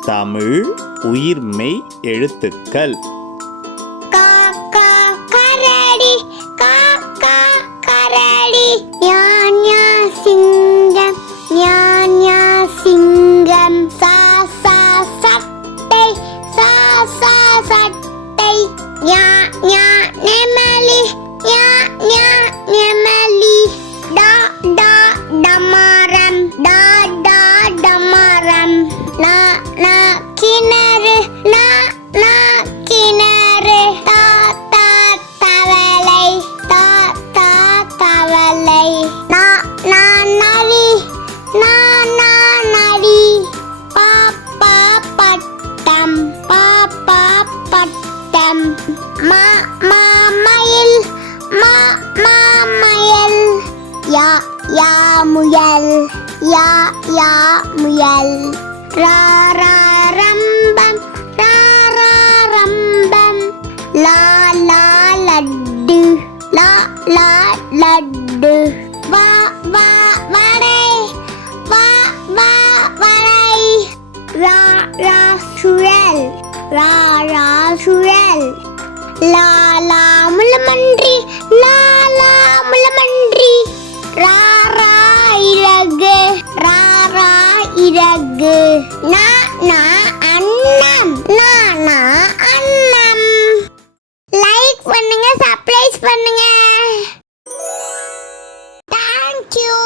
தமிழ் உயிர்மெய் எழுத்துக்கள். கரடி கரடி மாமயில் மாமயில். யா யா முயல் யா யா முயல். ரா ரா ரம்பம் ரா ரா ரம்பம். லா லா லட்டு லா லா லட்டு. வா வா வடை வா வா வடை. ரா ரா சுழல். ரா ரா சுழல். லாலா முள்ளமன்றி லாலா முள்ளமன்றி ராரா இறகு ராரா இறகு. நானா அண்ணம் நானா அண்ணம் லைக் பண்ணுங்க சப்ரைஸ் பண்ணுங்க. தேங்க்யூ